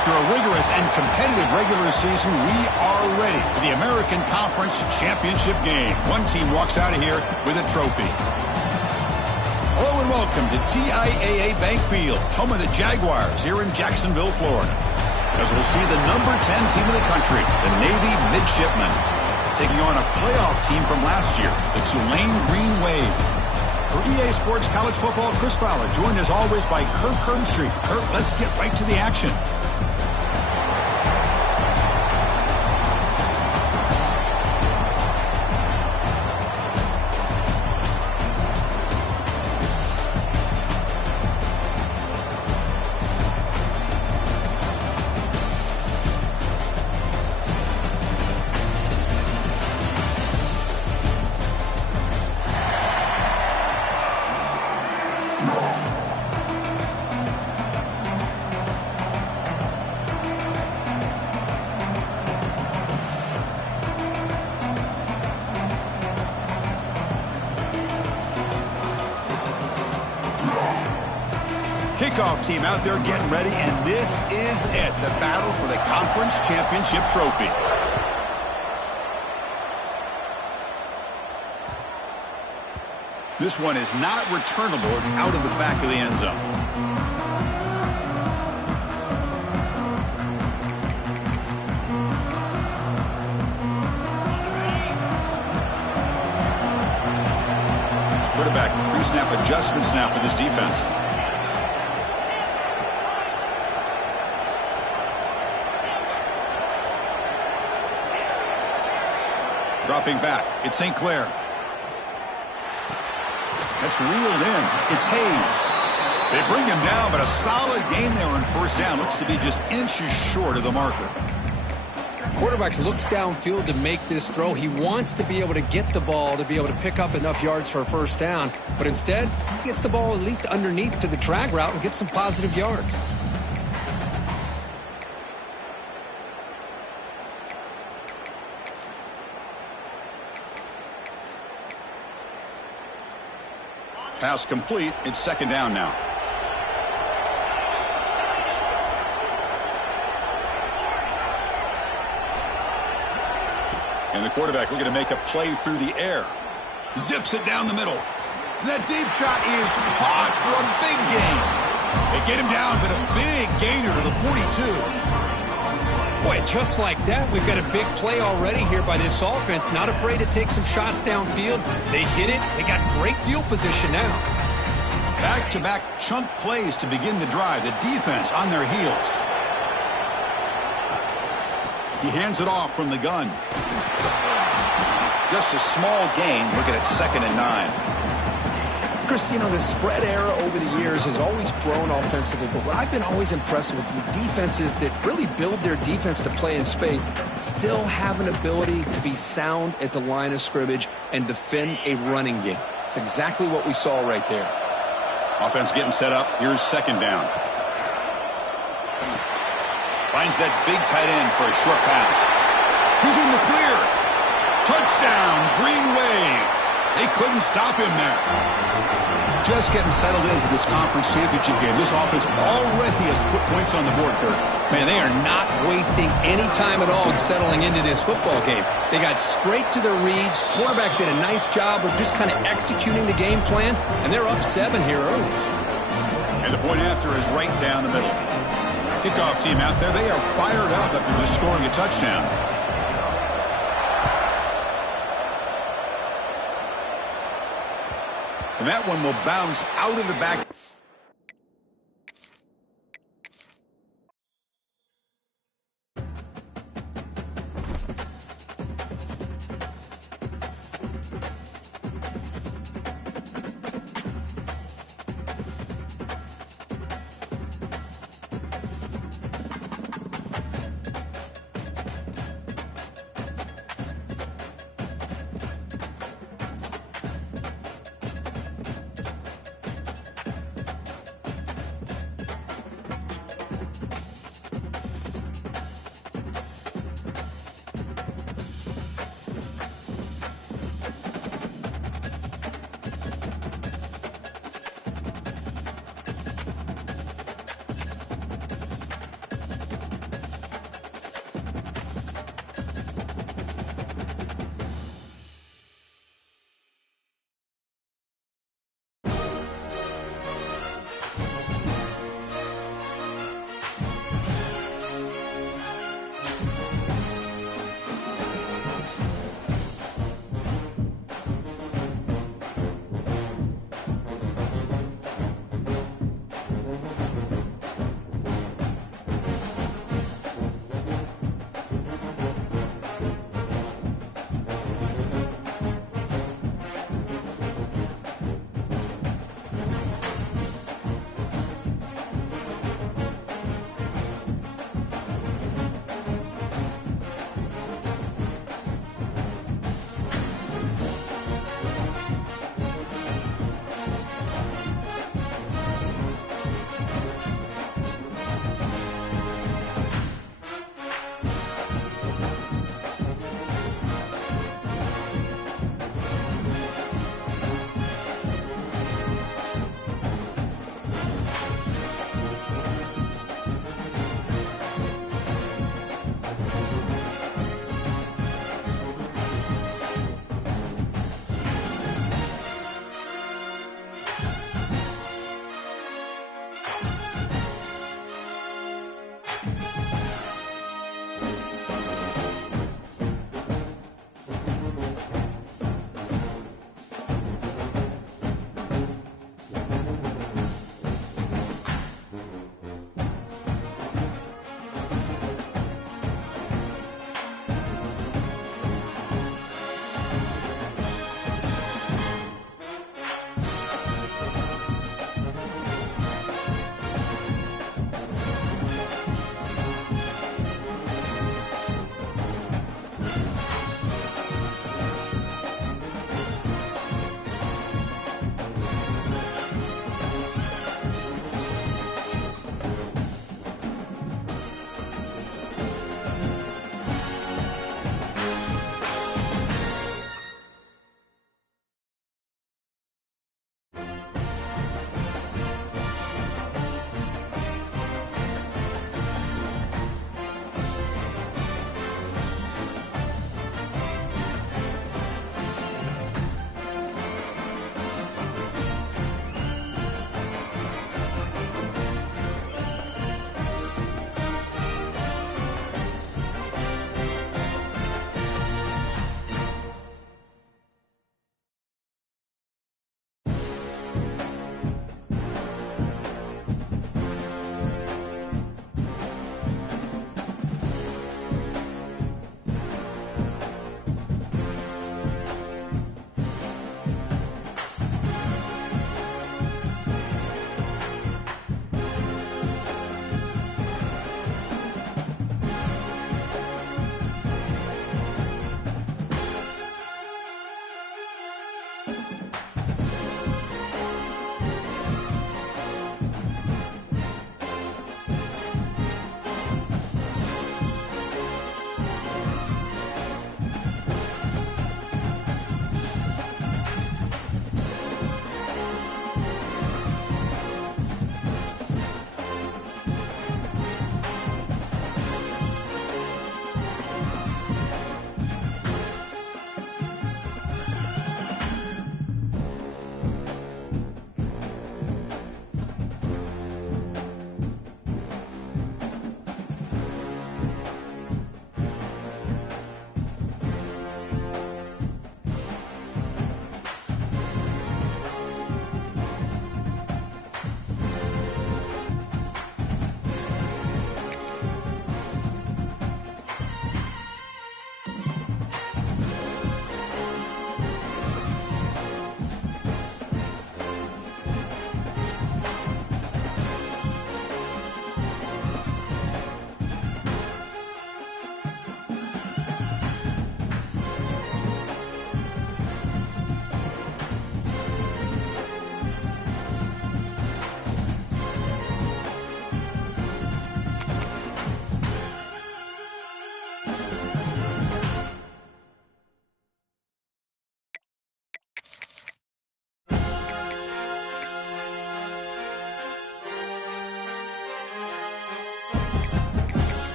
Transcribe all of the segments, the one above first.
After a rigorous and competitive regular season, we are ready for the American Conference Championship game. One team walks out of here with a trophy. Hello and welcome to TIAA Bank Field, home of the Jaguars here in Jacksonville, Florida. As we'll see the number 10 team of the country, the Navy Midshipmen, taking on a playoff team from last year, the Tulane Green Wave. For EA Sports College Football, Chris Fowler, joined as always by Kirk Herbstreit. Kirk, let's get right to the action. Kickoff team out there getting ready, and this is it, the battle for the Conference Championship trophy. This one is not returnable. It's out of the back of the end zone. Quarterback, pre-snap adjustments now for this defense. Dropping back, it's St. Clair. That's reeled in. It's Hayes. They bring him down, but a solid gain there on first down. Looks to be just inches short of the marker. Quarterback looks downfield to make this throw. He wants to be able to get the ball to be able to pick up enough yards for a first down, but instead, he gets the ball at least underneath to the drag route and gets some positive yards. Pass complete. It's second down now. And the quarterback looking to make a play through the air. Zips it down the middle. And that deep shot is caught for a big gain. They get him down, but a big gainer to the 42. Boy, just like that, we've got a big play already here by this offense. Not afraid to take some shots downfield. They hit it. They got great field position now. Back-to-back chunk plays to begin the drive. The defense on their heels. He hands it off from the gun. Just a small gain. Looking at 2nd and 9. Chris, you know, the spread era over the years has always grown offensively, but what I've been always impressed with defenses that really build their defense to play in space still have an ability to be sound at the line of scrimmage and defend a running game. It's exactly what we saw right there. Offense getting set up. Here's second down. Finds that big tight end for a short pass. He's in the clear. Touchdown, Green Wave. They couldn't stop him there. Just getting settled in for this conference championship game. This offense already has put points on the board, Kurt. Man, they are not wasting any time at all settling into this football game. They got straight to their reads. Quarterback did a nice job of just kind of executing the game plan, and they're up 7 here early. And the point after is right down the middle. Kickoff team out there, they are fired up after just scoring a touchdown. And that one will bounce out of the back.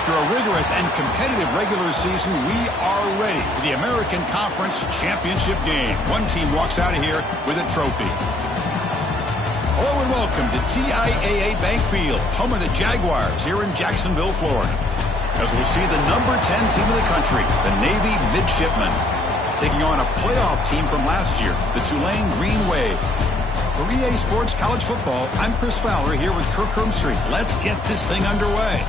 After a rigorous and competitive regular season, we are ready for the American Conference Championship game. One team walks out of here with a trophy. Hello and welcome to TIAA Bank Field, home of the Jaguars here in Jacksonville, Florida. As we'll see the number 10 team in the country, the Navy Midshipmen, taking on a playoff team from last year, the Tulane Green Wave. For EA Sports College Football, I'm Chris Fowler here with Kirk Hermstreet. Let's get this thing underway.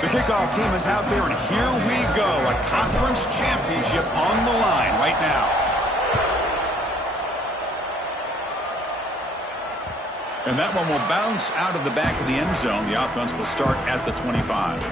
The kickoff team is out there, and here we go. A conference championship on the line right now. And that one will bounce out of the back of the end zone. The offense will start at the 25.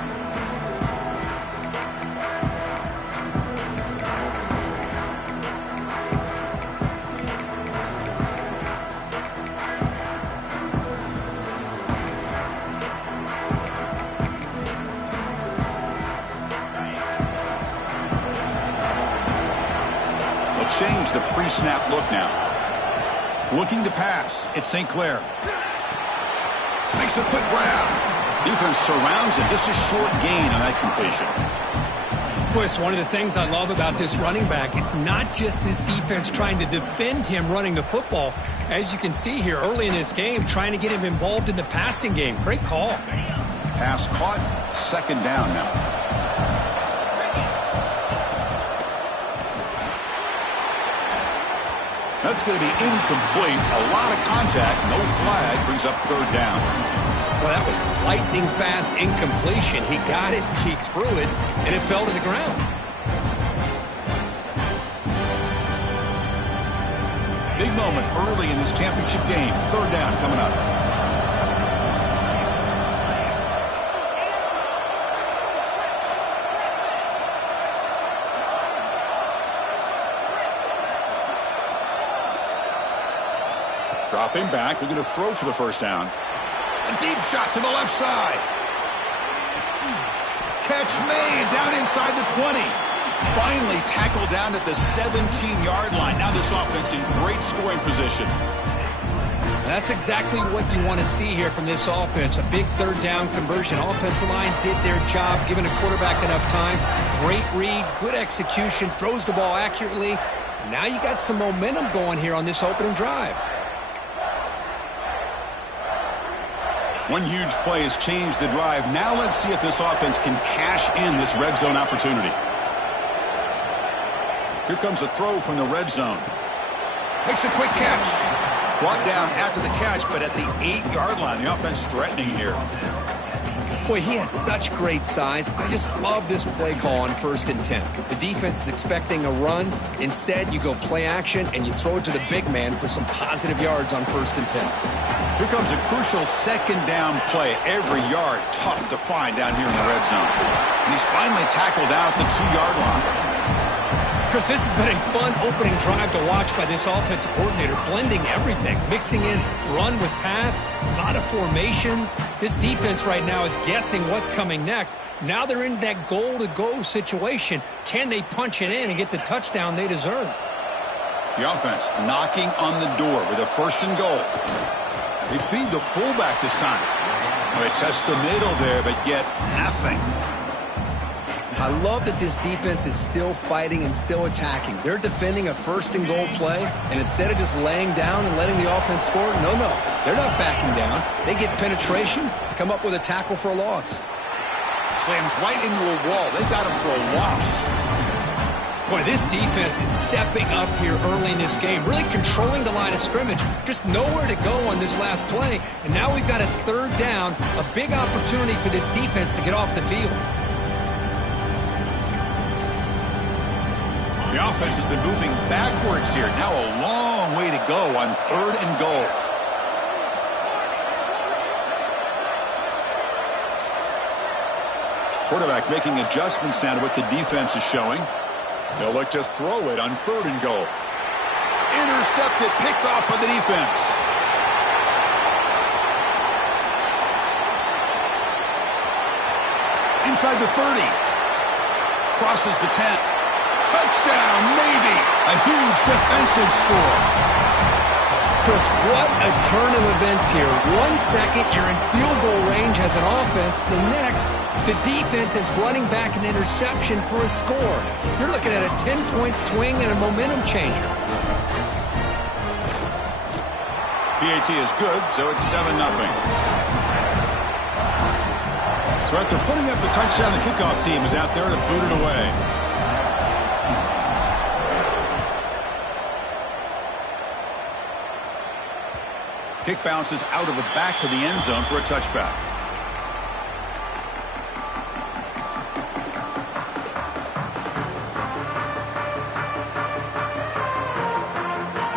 Change the pre-snap look now. Looking to pass. It's St. Clair. Makes a quick grab. Defense surrounds him. Just a short gain on that completion. Boy, it's one of the things I love about this running back. It's not just this defense trying to defend him running the football. As you can see here early in this game, trying to get him involved in the passing game. Great call. Pass caught. Second down now. That's going to be incomplete. A lot of contact. No flag. Brings up third down. Well, that was lightning fast incompletion. He got it, he threw it, and it fell to the ground. Big moment early in this championship game. Third down coming up. Dropping back, looking to throw for the first down. A deep shot to the left side. Catch made down inside the 20. Finally tackled down at the 17-yard line. Now this offense in great scoring position. That's exactly what you want to see here from this offense. A big third down conversion. Offensive line did their job, giving a quarterback enough time. Great read, good execution, throws the ball accurately. And now you got some momentum going here on this opening drive. One huge play has changed the drive. Now let's see if this offense can cash in this red zone opportunity. Here comes a throw from the red zone. Makes a quick catch. Brought down after the catch, but at the 8-yard line. The offense threatening here. Boy, he has such great size. I just love this play call on 1st and 10. The defense is expecting a run. Instead, you go play action, and you throw it to the big man for some positive yards on 1st and 10. Here comes a crucial second down play. Every yard tough to find down here in the red zone. And he's finally tackled out at the 2-yard line. Chris, this has been a fun opening drive to watch by this offensive coordinator, blending everything, mixing in run with pass, a lot of formations. This defense right now is guessing what's coming next. Now they're in that goal-to-go situation. Can they punch it in and get the touchdown they deserve? The offense knocking on the door with a 1st and goal. They feed the fullback this time. They test the middle there, but get nothing. I love that this defense is still fighting and still attacking. They're defending a 1st and goal play, and instead of just laying down and letting the offense score, no, they're not backing down. They get penetration, come up with a tackle for a loss. Slams right into a wall. They've got him for a loss. Boy, this defense is stepping up here early in this game, really controlling the line of scrimmage. Just nowhere to go on this last play, and now we've got a third down, a big opportunity for this defense to get off the field. The offense has been moving backwards here. Now a long way to go on 3rd and goal. Quarterback making adjustments now to what the defense is showing. They'll look to throw it on 3rd and goal. Intercepted, picked off by the defense. Inside the 30. Crosses the 10. Touchdown, Navy. A huge defensive score. Chris, what a turn of events here. 1 second, you're in field goal range as an offense. The next, the defense is running back an interception for a score. You're looking at a 10-point swing and a momentum changer. PAT is good, so it's 7-0. So after putting up the touchdown, the kickoff team is out there to boot it away. Kick bounces out of the back of the end zone for a touchback.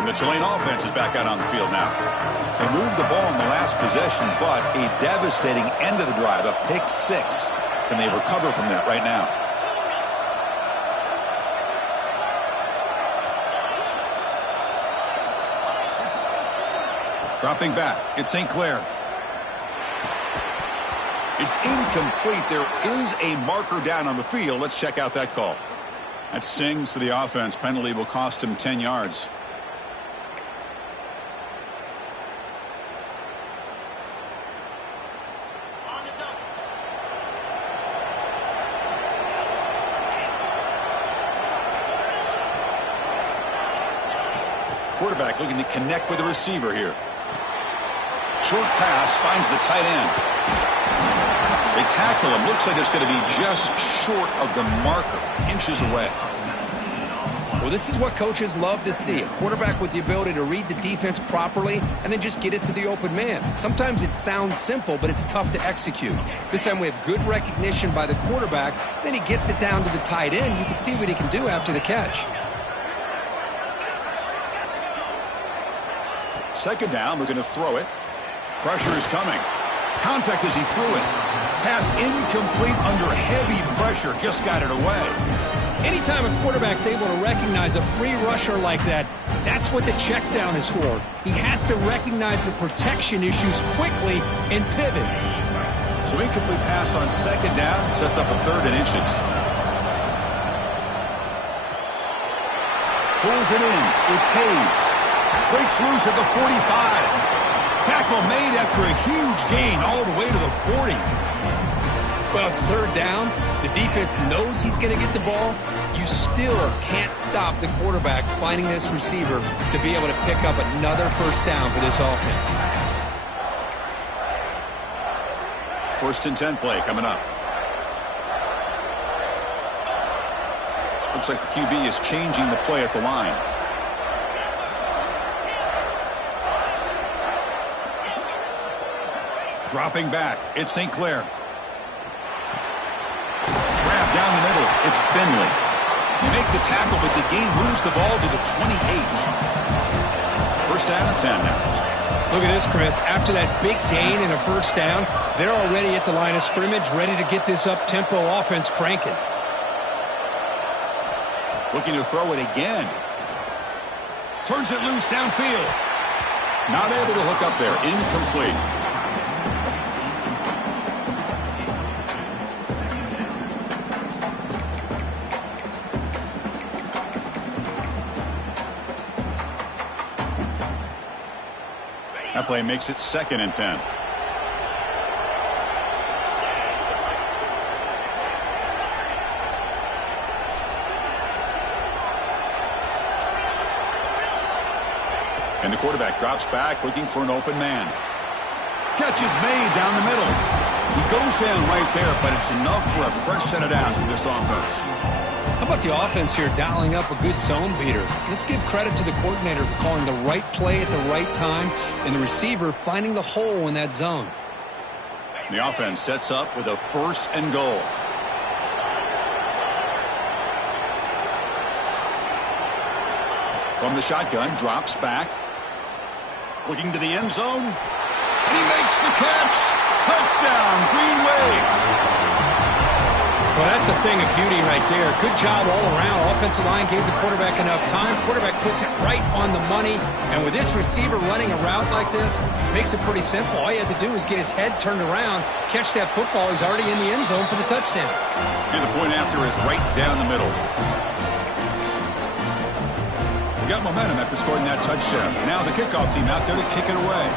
And the Tulane offense is back out on the field now. They moved the ball in the last possession, but a devastating end of the drive, a pick 6. Can they recover from that right now? Dropping back, it's St. Clair. It's incomplete. There is a marker down on the field. Let's check out that call. That stings for the offense. Penalty will cost him 10 yards. Quarterback looking to connect with the receiver here. Short pass finds the tight end. They tackle him. Looks like it's going to be just short of the marker, inches away. Well, this is what coaches love to see. A quarterback with the ability to read the defense properly and then just get it to the open man. Sometimes it sounds simple, but it's tough to execute. This time we have good recognition by the quarterback. Then he gets it down to the tight end. You can see what he can do after the catch. Second down, we're going to throw it. Pressure is coming. Contact as he threw it. Pass incomplete under heavy pressure. Just got it away. Anytime a quarterback's able to recognize a free rusher like that, that's what the check down is for. He has to recognize the protection issues quickly and pivot. So incomplete pass on second down sets up a 3rd and inches. Pulls it in. It's Hayes. Breaks loose at the 45. Tackle made after a huge gain all the way to the 40. Well, it's 3rd down. The defense knows he's going to get the ball. You still can't stop the quarterback finding this receiver to be able to pick up another 1st down for this offense. 1st and 10 play coming up. Looks like the QB is changing the play at the line. Dropping back, it's St. Clair. Grab down the middle, it's Finley. They make the tackle, but the gain moves the ball to the 28. 1st down and 10 now. Look at this, Chris. After that big gain and a 1st down, they're already at the line of scrimmage, ready to get this up-tempo offense cranking. Looking to throw it again. Turns it loose downfield. Not able to hook up there, incomplete. That play makes it 2nd and 10. And the quarterback drops back looking for an open man. Catch is made down the middle. He goes down right there, but it's enough for a fresh set of downs for this offense. How about the offense here dialing up a good zone beater? Let's give credit to the coordinator for calling the right play at the right time and the receiver finding the hole in that zone. The offense sets up with a 1st and goal. From the shotgun, drops back. Looking to the end zone. And he makes the catch. Touchdown, Green Wave. Well, that's a thing of beauty right there. Good job all around. Offensive line gave the quarterback enough time. Quarterback puts it right on the money. And with this receiver running a route like this, makes it pretty simple. All you have to do is get his head turned around, catch that football. He's already in the end zone for the touchdown. And the point after is right down the middle. We got momentum after scoring that touchdown. Now the kickoff team out there to kick it away.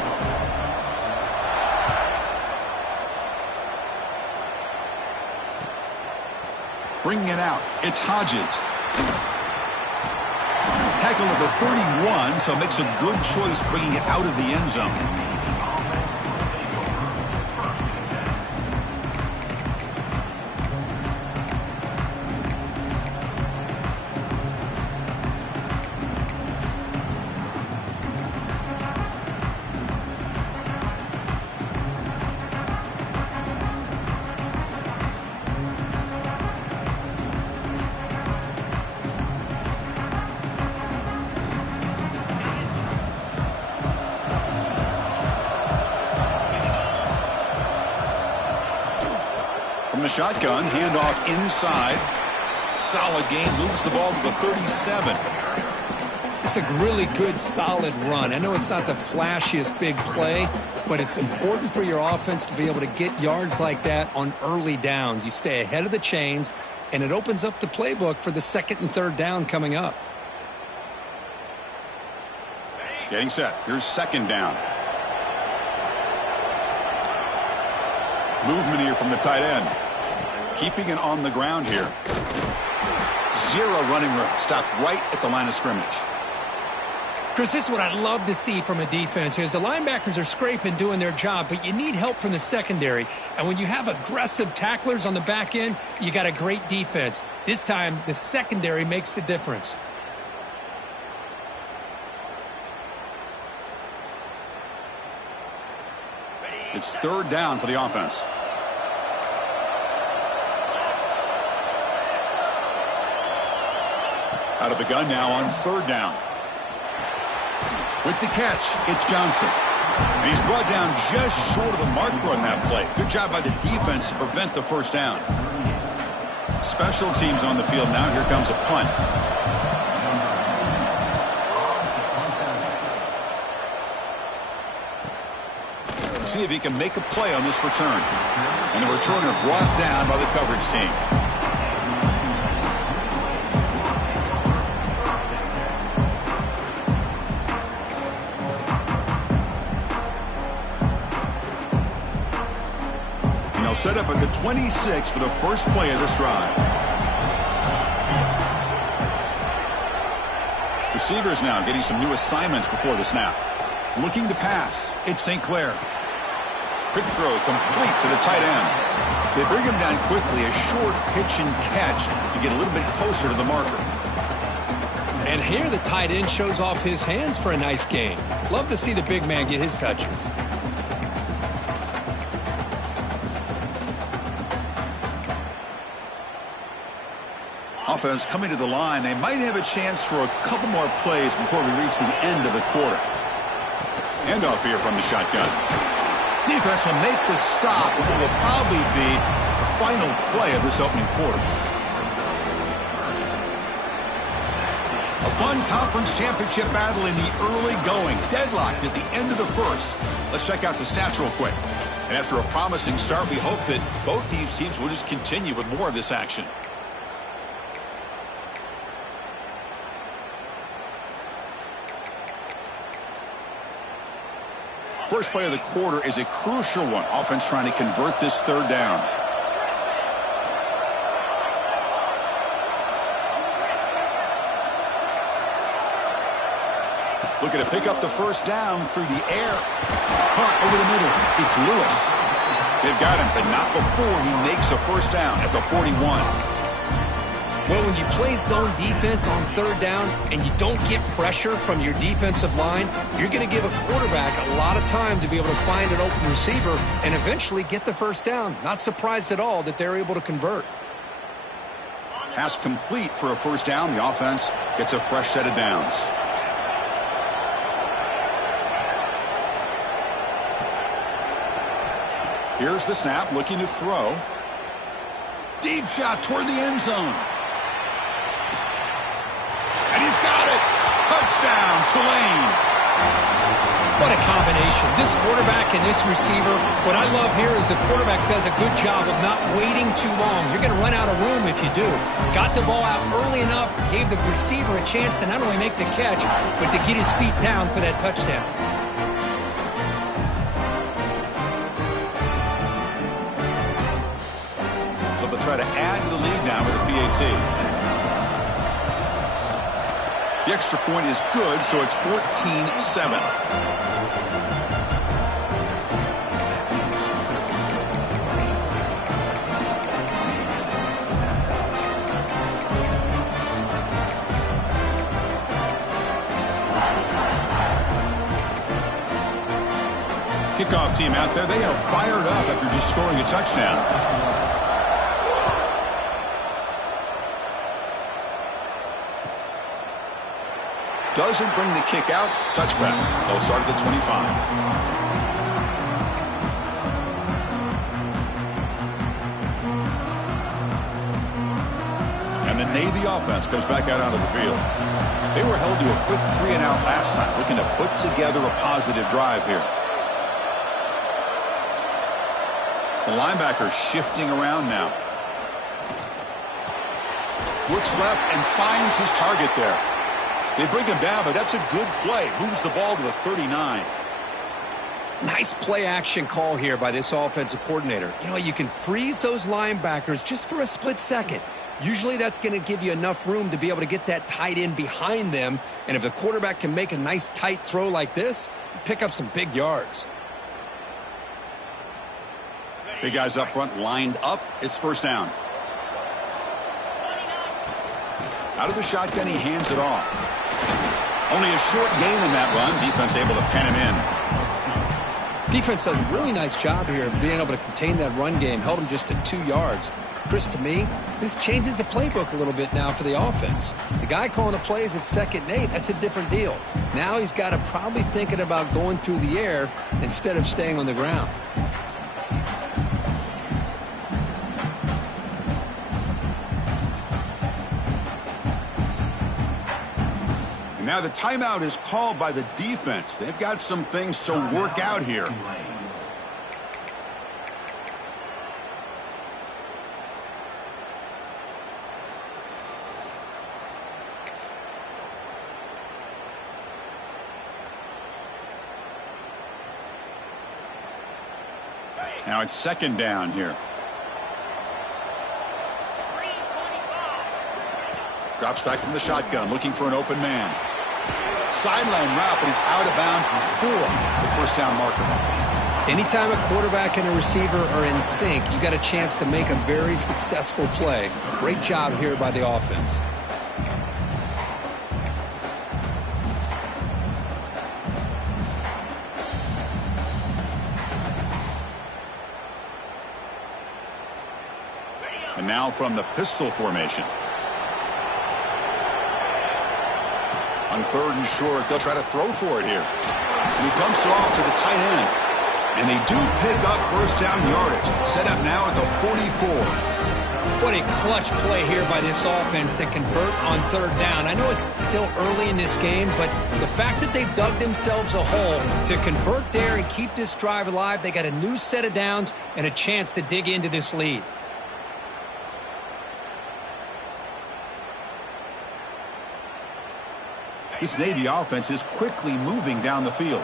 Bringing it out, it's Hodges. Tackled at the 31, so makes a good choice bringing it out of the end zone. The shotgun, handoff inside. Solid gain, moves the ball to the 37. It's a really good, solid run. I know it's not the flashiest big play, but it's important for your offense to be able to get yards like that on early downs. You stay ahead of the chains, and it opens up the playbook for the second and third down coming up. Getting set. Here's second down. Movement here from the tight end. Keeping it on the ground here. Zero running room. Stopped right at the line of scrimmage. Chris, this is what I love to see from a defense is the linebackers are scraping, doing their job, but you need help from the secondary. And when you have aggressive tacklers on the back end, you got a great defense. This time, the secondary makes the difference. It's third down for the offense. Out of the gun now on third down. With the catch, it's Johnson. And he's brought down just short of the marker on that play. Good job by the defense to prevent the first down. Special teams on the field now. Here comes a punt. Let's see if he can make a play on this return. And the returner brought down by the coverage team. Set up at the 26 for the first play of this drive. Receivers now getting some new assignments before the snap. Looking to pass. It's St. Clair. Quick throw complete to the tight end. They bring him down quickly. A short pitch and catch to get a little bit closer to the marker. And here the tight end shows off his hands for a nice gain. Love to see the big man get his touches. Offense coming to the line. They might have a chance for a couple more plays before we reach the end of the quarter. Handoff here from the shotgun. Defense will make the stop, but it will probably be the final play of this opening quarter. A fun conference championship battle in the early going. Deadlocked at the end of the first. Let's check out the stats real quick. And after a promising start, we hope that both these teams will just continue with more of this action. First play of the quarter is a crucial one. Offense trying to convert this third down. Looking to pick up the first down through the air. Caught over the middle. It's Lewis. They've got him, but not before he makes a first down at the 41. Well, when you play zone defense on third down and you don't get pressure from your defensive line, you're going to give a quarterback a lot of time to be able to find an open receiver and eventually get the first down. Not surprised at all that they're able to convert. Pass complete for a first down. The offense gets a fresh set of downs. Here's the snap, looking to throw. Deep shot toward the end zone. And he's got it. Touchdown, Tulane. What a combination. This quarterback and this receiver. What I love here is the quarterback does a good job of not waiting too long. You're going to run out of room if you do. Got the ball out early enough, gave the receiver a chance to not only make the catch, but to get his feet down for that touchdown. So they'll try to add to the lead now with a PAT. The extra point is good, so it's 14-7. Kickoff team out there, they are fired up after just scoring a touchdown. Doesn't bring the kick out. Touchback. They'll start at the 25. And the Navy offense comes back out onto the field. They were held to a quick 3-and-out last time, looking to put together a positive drive here. The linebacker shifting around now. Looks left and finds his target there. They bring him down, but that's a good play. Moves the ball to the 39. Nice play action call here by this offensive coordinator. You know, you can freeze those linebackers just for a split second. Usually that's going to give you enough room to be able to get that tight end behind them. And if the quarterback can make a nice tight throw like this, pick up some big yards. Big guys up front lined up. It's first down. Out of the shotgun, he hands it off. Only a short gain in that run. Defense able to pen him in. Defense does a really nice job here of being able to contain that run game. Held him just to 2 yards. Chris, to me, this changes the playbook a little bit now for the offense. The guy calling the plays at 2nd and 8, that's a different deal. Now he's got to probably thinking about going through the air instead of staying on the ground. Now the timeout is called by the defense. They've got some things to work out here. Now it's 2nd down here. Drops back from the shotgun, looking for an open man. Sideline route, but he's out of bounds before the first down marker. Anytime a quarterback and a receiver are in sync, you got a chance to make a very successful play. Great job here by the offense. And now from the pistol formation. On 3rd and short, they'll try to throw for it here. And he dumps it off to the tight end. And they do pick up first down yardage. Set up now at the 44. What a clutch play here by this offense to convert on 3rd down. I know it's still early in this game, but the fact that they've dug themselves a hole to convert there and keep this drive alive, they got a new set of downs and a chance to dig into this lead. This Navy offense is quickly moving down the field.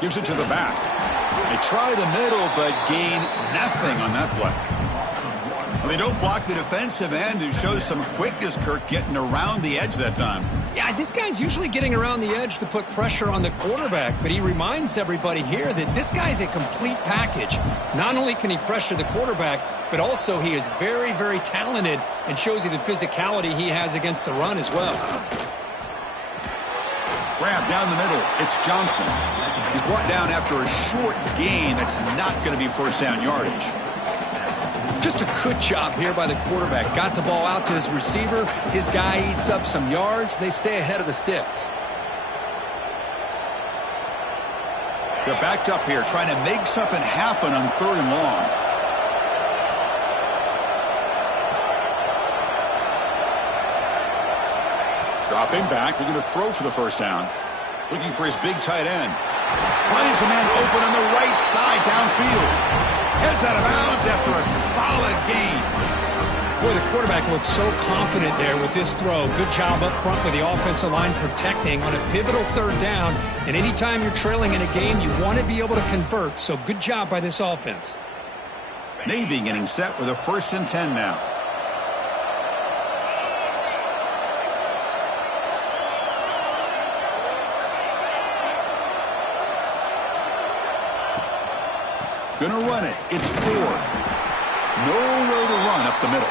Gives it to the back. They try the middle, but gain nothing on that play. Well, they don't block the defensive end, who shows some quickness, Kirk, getting around the edge that time. Yeah, this guy's usually getting around the edge to put pressure on the quarterback, but he reminds everybody here that this guy's a complete package. Not only can he pressure the quarterback, but also he is very, very talented and shows you the physicality he has against the run as well. Grab down the middle. It's Johnson. He's brought down after a short gain. That's not going to be first down yardage. Just a good job here by the quarterback. Got the ball out to his receiver. His guy eats up some yards. They stay ahead of the sticks. They're backed up here trying to make something happen on 3rd and long. Dropping back, looking to throw for the first down. Looking for his big tight end. Finds a man open on the right side downfield. Heads out of bounds after a solid gain. Boy, the quarterback looks so confident there with this throw. Good job up front with the offensive line protecting on a pivotal 3rd down. And anytime you're trailing in a game, you want to be able to convert. So good job by this offense. Navy getting set with a 1st and 10 now. Gonna run it. It's 4. Nowhere to run up the middle.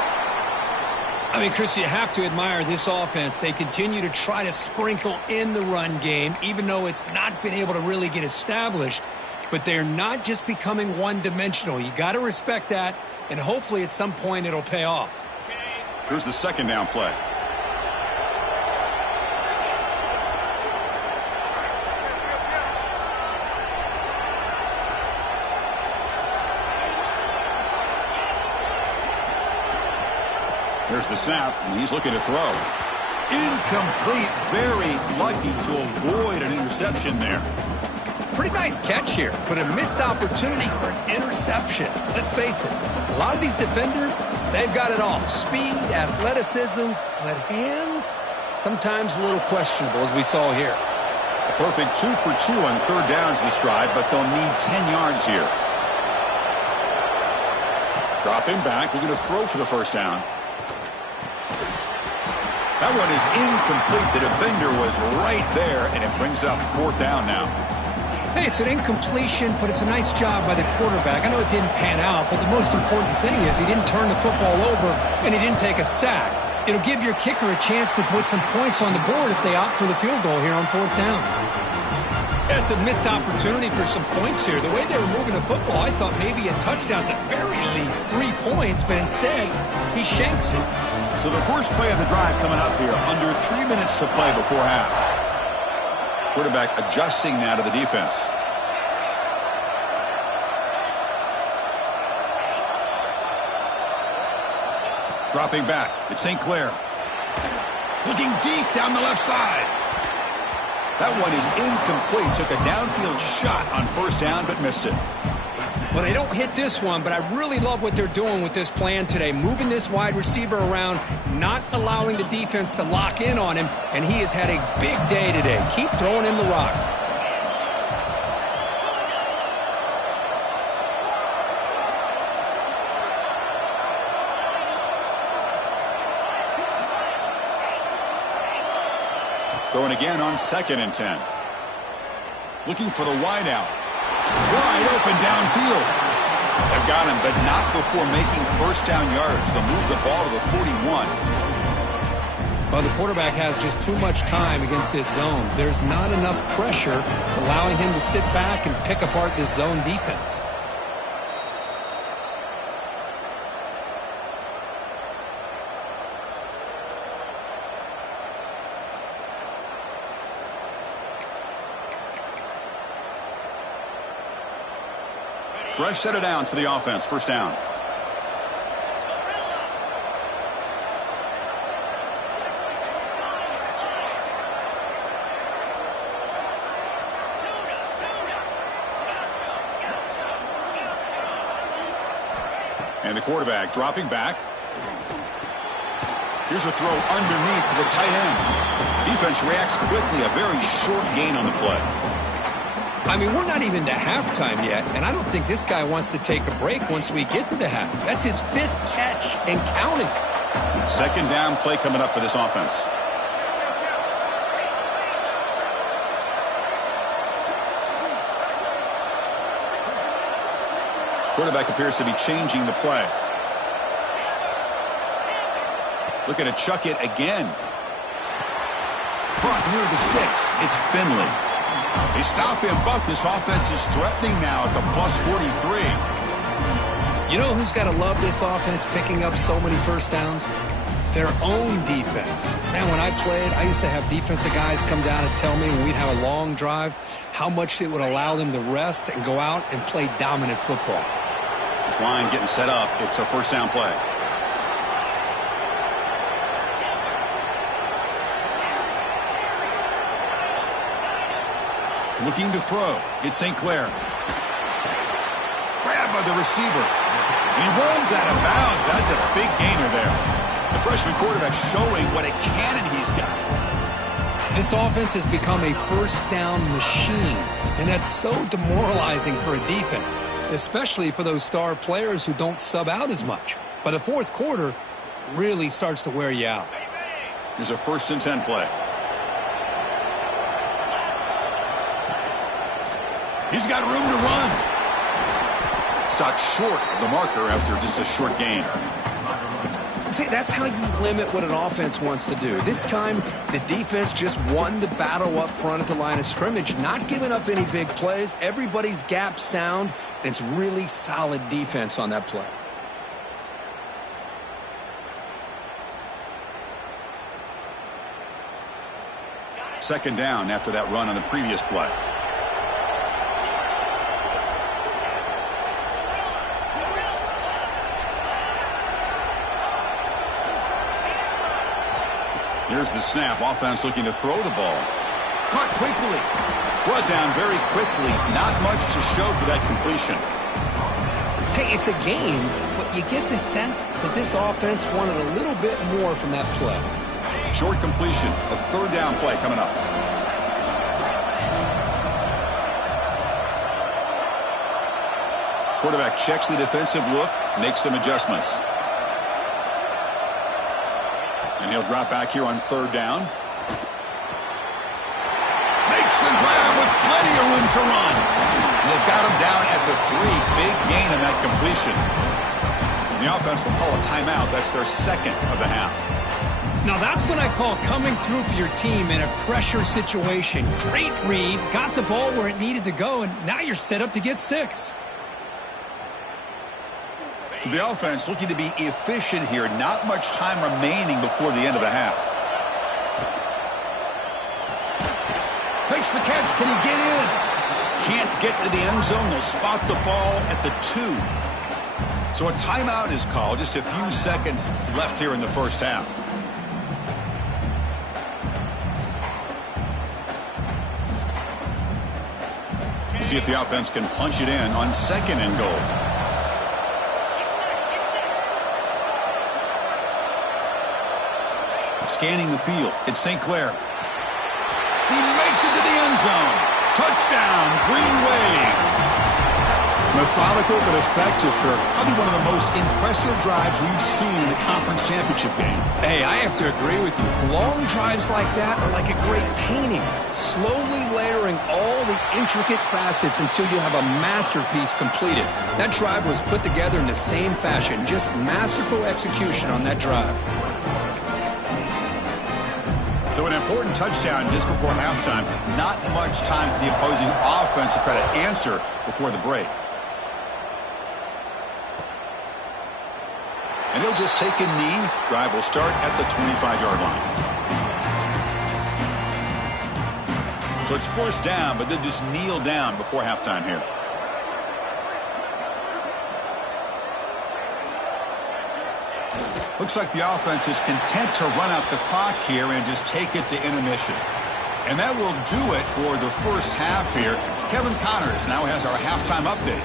I mean, Chris, you have to admire this offense. They continue to try to sprinkle in the run game, even though it's not been able to really get established. But they're not just becoming one-dimensional. You got to respect that, and hopefully at some point it'll pay off. Here's the 2nd down play. There's the snap, and he's looking to throw. Incomplete. Very lucky to avoid an interception there. Pretty nice catch here, but a missed opportunity for an interception. Let's face it, a lot of these defenders, they've got it all. Speed, athleticism, but hands, sometimes a little questionable, as we saw here. A perfect 2 for 2 on 3rd downs this drive, but they'll need 10 yards here. Dropping back, looking to throw for the first down. That one is incomplete. The defender was right there, and it brings up 4th down now. Hey, it's an incompletion, but it's a nice job by the quarterback. I know it didn't pan out, but the most important thing is he didn't turn the football over, and he didn't take a sack. It'll give your kicker a chance to put some points on the board if they opt for the field goal here on 4th down. That's a missed opportunity for some points here. The way they were moving the football, I thought maybe a touchdown at the very least, 3 points, but instead he shanks it. So the first play of the drive coming up here, under 3 minutes to play before half. Quarterback adjusting now to the defense. Dropping back, it's St. Clair. Looking deep down the left side. That one is incomplete. Took a downfield shot on 1st down, but missed it. Well, they don't hit this one, but I really love what they're doing with this plan today. Moving this wide receiver around, not allowing the defense to lock in on him, and he has had a big day today. Keep throwing him the rock. Throwing again on 2nd and 10. Looking for the wide out. Wide open downfield. They've got him, but not before making 1st down yards. They'll move the ball to the 41. Well, the quarterback has just too much time against this zone. There's not enough pressure to allowing him to sit back and pick apart this zone defense. Fresh set of downs for the offense. 1st down. And the quarterback dropping back. Here's a throw underneath to the tight end. Defense reacts quickly. A very short gain on the play. I mean, we're not even to halftime yet, and I don't think this guy wants to take a break once we get to the half. That's his 5th catch and counting. 2nd down play coming up for this offense. Quarterback appears to be changing the play. Looking to chuck it again. Front near the sticks. It's Finley. They stop him, but this offense is threatening now at the plus 43. You know who's got to love this offense picking up so many 1st downs? their own defense. Man, when I played, I used to have defensive guys come down and tell me when we'd have a long drive how much it would allow them to rest and go out and play dominant football. This line getting set up. It's a first down play. Looking to throw. It's St. Clair. Grabbed by the receiver. And he runs out of bounds. That's a big gainer there. The freshman quarterback showing what a cannon he's got. This offense has become a first down machine, and that's so demoralizing for a defense, especially for those star players who don't sub out as much. By the fourth quarter, it really starts to wear you out. Here's a 1st and 10 play. He's got room to run. Stopped short of the marker after just a short gain. See, that's how you limit what an offense wants to do. This time, the defense just won the battle up front at the line of scrimmage, not giving up any big plays. Everybody's gap sound, and it's really solid defense on that play. Second down after that run on the previous play. Here's the snap. Offense looking to throw the ball. Caught quickly. Brought down very quickly. Not much to show for that completion. Hey, it's a game, but you get the sense that this offense wanted a little bit more from that play. Short completion. A 3rd down play coming up. Quarterback checks the defensive look, makes some adjustments. And he'll drop back here on 3rd down. Makes the grab with plenty of room to run. And they've got him down at the 3. Big gain in that completion. The offense will call a timeout. That's their 2nd of the half. Now that's what I call coming through for your team in a pressure situation. Great read, got the ball where it needed to go, and now you're set up to get 6. So the offense looking to be efficient here. Not much time remaining before the end of the half. Makes the catch. Can he get in? Can't get to the end zone. They'll spot the ball at the 2. So a timeout is called. Just a few seconds left here in the first half. We'll see if the offense can punch it in on 2nd and goal. Scanning the field. It's St. Clair. He makes it to the end zone. Touchdown, Green Wave. Methodical but effective, Kirk. Probably one of the most impressive drives we've seen in the conference championship game. Hey, I have to agree with you. Long drives like that are like a great painting. Slowly layering all the intricate facets until you have a masterpiece completed. That drive was put together in the same fashion. Just masterful execution on that drive. So an important touchdown just before halftime. Not much time for the opposing offense to try to answer before the break. And he'll just take a knee. Drive will start at the 25-yard line. So it's 1st down, but they'll just kneel down before halftime here. Looks like the offense is content to run out the clock here and just take it to intermission. And that will do it for the first half here. Kevin Connors now has our halftime update.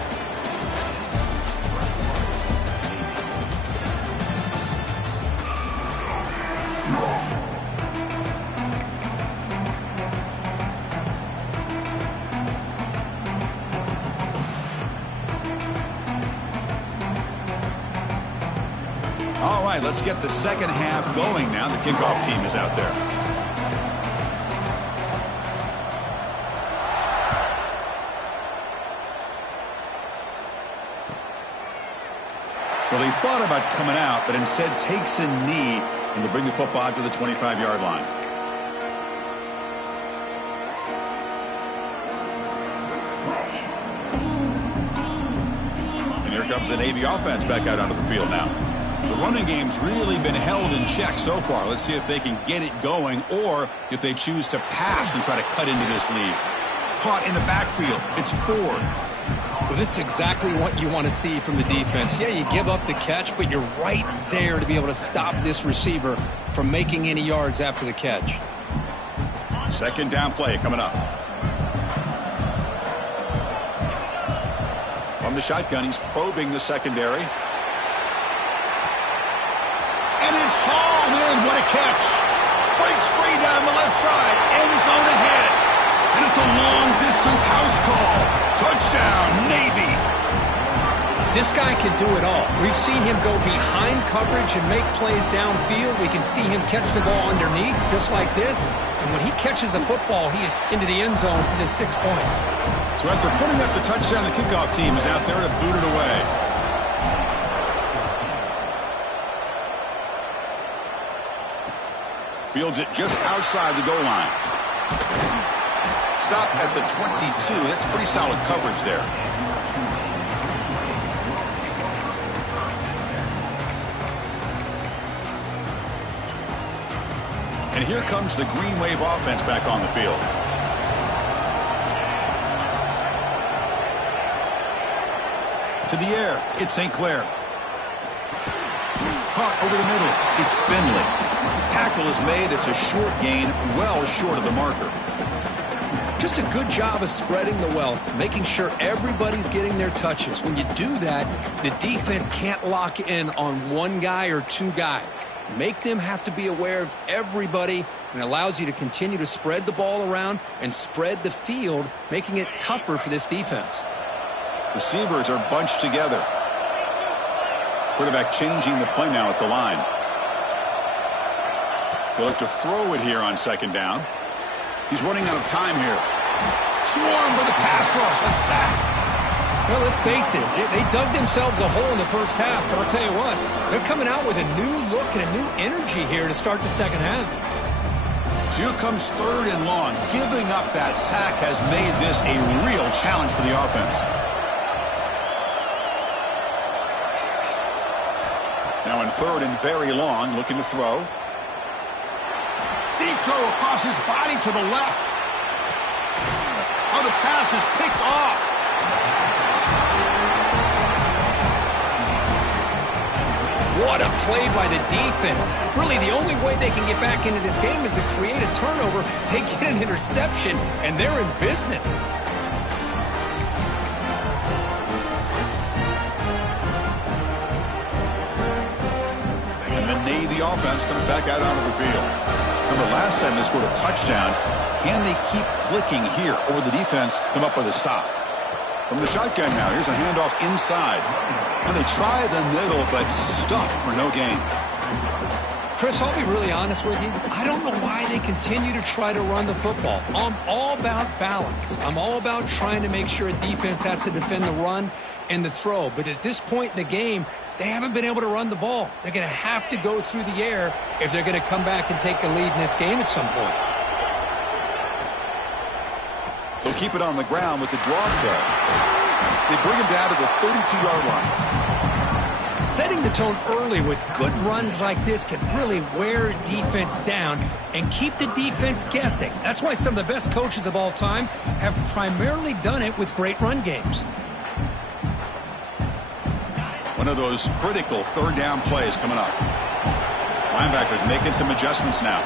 All right, let's get the second half going now. The kickoff team is out there. Well, he thought about coming out, but instead takes a knee and to bring the football to the 25-yard line. And here comes the Navy offense back out onto the field now. The running game's really been held in check so far. Let's see if they can get it going or if they choose to pass and try to cut into this lead. Caught in the backfield. It's 4. Well, this is exactly what you want to see from the defense. Yeah, you give up the catch, but you're right there to be able to stop this receiver from making any yards after the catch. Second down play coming up. From the shotgun, he's probing the secondary. And it's hauled in. What a catch. Breaks free down the left side. End zone ahead. And it's a long-distance house call. Touchdown, Navy. This guy can do it all. We've seen him go behind coverage and make plays downfield. We can see him catch the ball underneath, just like this. And when he catches a football, he is into the end zone for the 6 points. So after putting up the touchdown, the kickoff team is out there to boot it away. Fields it just outside the goal line. Stop at the 22. That's pretty solid coverage there. And here comes the Green Wave offense back on the field. To the air, it's St. Clair. Caught over the middle, it's Finley. Tackle is made, it's a short gain, well short of the marker. Just a good job of spreading the wealth, making sure everybody's getting their touches. When you do that, the defense can't lock in on one guy or two guys. Make them have to be aware of everybody, and allows you to continue to spread the ball around and spread the field, making it tougher for this defense. Receivers are bunched together. Quarterback changing the play now at the line. He'll look to throw it here on second down. He's running out of time here. Swarm with a pass rush, a sack. Well, let's face it, they dug themselves a hole in the first half, but I'll tell you what, they're coming out with a new look and a new energy here to start the second half. So here comes third and long. Giving up that sack has made this a real challenge for the offense. Now in third and very long, looking to throw. Deep throw across his body to the left. Oh, the pass is picked off. What a play by the defense. Really, the only way they can get back into this game is to create a turnover. They get an interception, and they're in business. And the Navy offense comes back out onto the field. Remember, last time they scored a touchdown. Can they keep clicking here, or will the defense come up with a stop? From the shotgun now, here's a handoff inside. And they try the middle, but stuffed for no gain. Chris, I'll be really honest with you. I don't know why they continue to try to run the football. I'm all about balance. I'm all about trying to make sure a defense has to defend the run and the throw. But at this point in the game, they haven't been able to run the ball. They're going to have to go through the air if they're going to come back and take the lead in this game at some point. They'll keep it on the ground with the draw play. They bring him down to the 32-yard line. Setting the tone early with good runs like this can really wear a defense down and keep the defense guessing. That's why some of the best coaches of all time have primarily done it with great run games. One of those critical third down plays coming up. Linebackers making some adjustments now.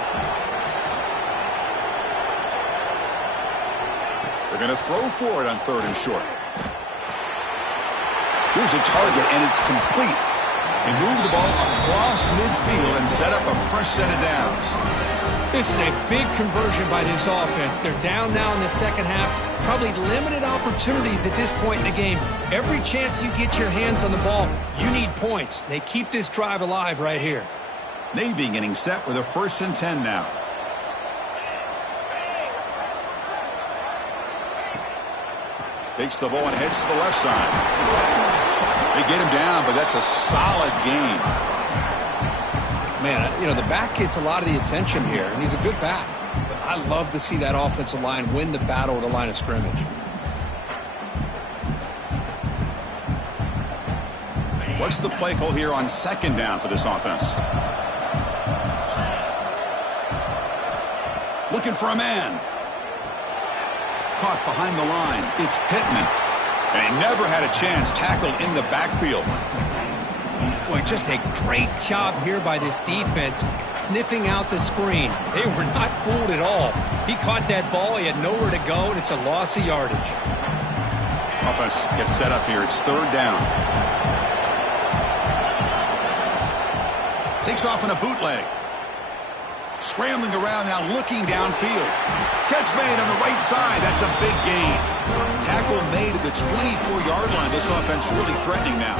They're going to throw for it on third and short. Here's a target, and it's complete. They move the ball across midfield and set up a fresh set of downs. This is a big conversion by this offense. They're down now in the second half. Probably limited opportunities at this point in the game. Every chance you get your hands on the ball, you need points. They keep this drive alive right here. Navy getting set with a 1st and 10 now. Takes the ball and heads to the left side. They get him down, but that's a solid gain. Man, you know, the back gets a lot of the attention here, and he's a good back. But I love to see that offensive line win the battle at the line of scrimmage. What's the play call here on second down for this offense? Looking for a man. Caught behind the line. It's Pittman. And he never had a chance, tackled in the backfield. Boy, just a great job here by this defense, sniffing out the screen. They were not fooled at all. He caught that ball, he had nowhere to go, and it's a loss of yardage. Offense gets set up here. It's third down. Takes off in a bootleg. Scrambling around now, looking downfield. Catch made on the right side. That's a big gain. Tackle made at the 24-yard line. This offense really threatening now.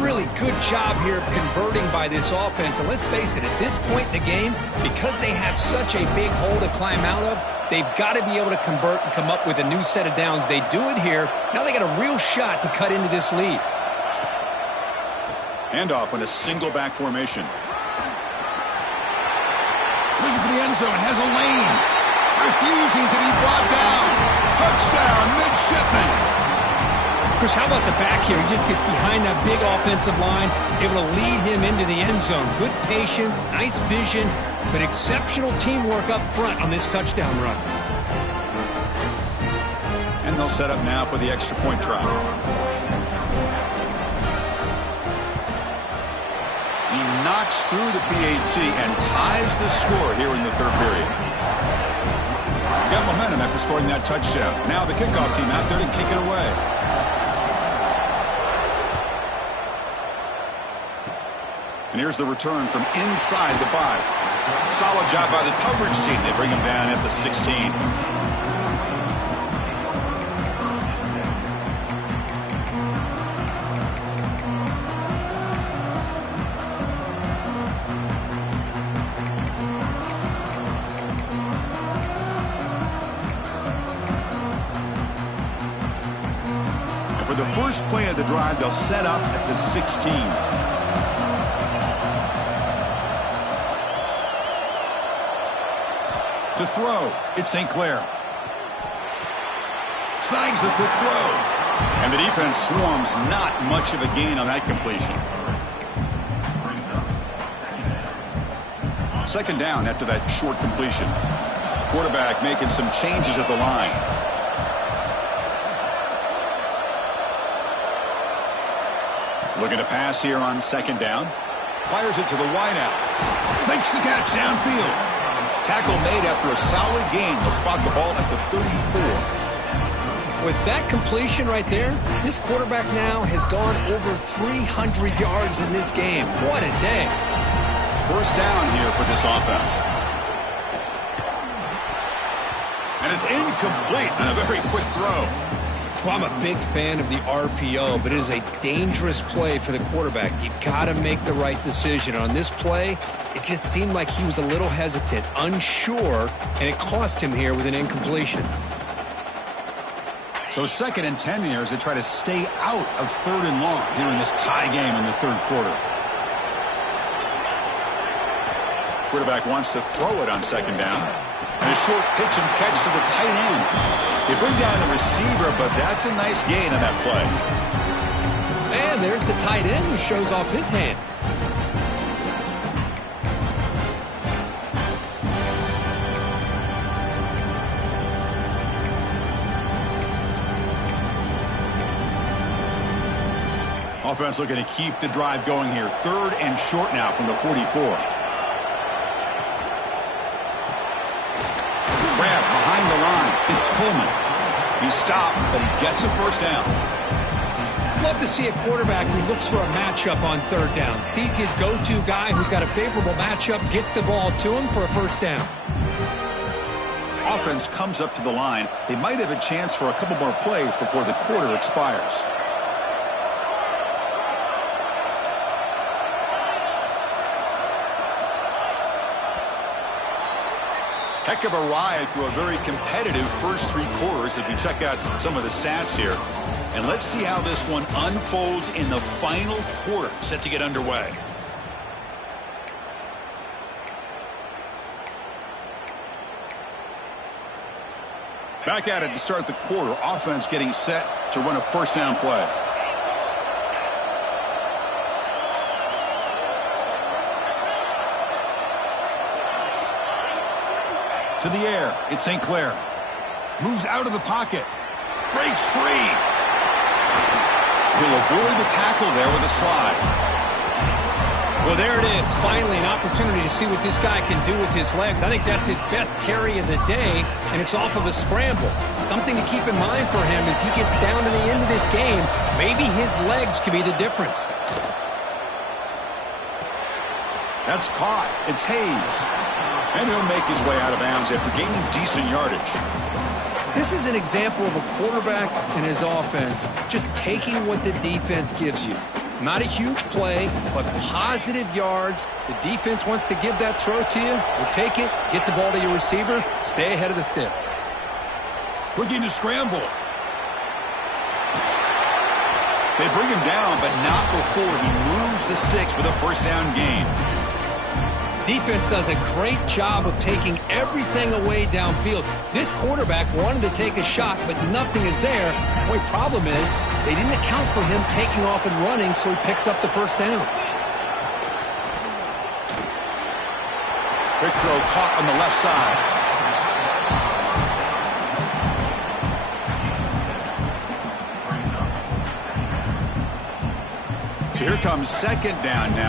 Really good job here of converting by this offense. And let's face it, at this point in the game, because they have such a big hole to climb out of, they've got to be able to convert and come up with a new set of downs. They do it here. Now they got a real shot to cut into this lead. Handoff in a single back formation. Looking for the end zone. Has a lane. Refusing to be brought down. Touchdown, midshipman. Chris, how about the back here? He just gets behind that big offensive line, able to lead him into the end zone. Good patience, nice vision, but exceptional teamwork up front on this touchdown run. And they'll set up now for the extra point try. He knocks through the PAT and ties the score here in the third period. Got momentum after scoring that touchdown. Now the kickoff team out there to kick it away. And here's the return from inside the 5. Solid job by the coverage team. They bring him down at the 16. And for the first play of the drive, they'll set up at the 16. To throw, it's St. Clair. Snags the quick throw. And the defense swarms, not much of a gain on that completion. Second down after that short completion. Quarterback making some changes at the line. Looking to pass here on second down. Fires it to the wideout. Makes the catch downfield. Tackle made after a solid gain. They'll spot the ball at the 34. With that completion right there, this quarterback now has gone over 300 yards in this game. What a day. First down here for this offense. And it's incomplete on a very quick throw. Well, I'm a big fan of the RPO, but it is a dangerous play for the quarterback. You've got to make the right decision. On this play, it just seemed like he was a little hesitant, unsure, and it cost him here with an incompletion. So 2nd and 10 here as they try to stay out of 3rd and long here in this tie game in the third quarter. Quarterback wants to throw it on second down. And a short pitch and catch to the tight end. They bring down the receiver, but that's a nice gain on that play. And there's the tight end who shows off his hands. Offense looking to keep the drive going here. 3rd and short now from the 44. Grab behind the line. It's Coleman. He's stopped, but he gets a first down. Love to see a quarterback who looks for a matchup on 3rd down. Sees his go-to guy who's got a favorable matchup, gets the ball to him for a first down. Offense comes up to the line. They might have a chance for a couple more plays before the quarter expires. Heck of a ride through a very competitive first 3 quarters if you check out some of the stats here. And let's see how this one unfolds in the final quarter set to get underway. Back at it to start the quarter. Offense getting set to run a first down play. To the air. It's St. Clair. Moves out of the pocket. Breaks free. He'll avoid the tackle there with a slide. Well, there it is. Finally, an opportunity to see what this guy can do with his legs. I think that's his best carry of the day, and it's off of a scramble. Something to keep in mind for him as he gets down to the end of this game. Maybe his legs could be the difference. That's caught. It's Hayes. And he'll make his way out of bounds after gaining decent yardage. This is an example of a quarterback and his offense just taking what the defense gives you. Not a huge play, but positive yards. The defense wants to give that throw to you. You'll take it, get the ball to your receiver, stay ahead of the sticks. Looking to scramble. They bring him down, but not before he moves the sticks with a first down gain. Defense does a great job of taking everything away downfield. This quarterback wanted to take a shot, but nothing is there. The only problem is they didn't account for him taking off and running, so he picks up the first down. Quick throw caught on the left side. So here comes second down now.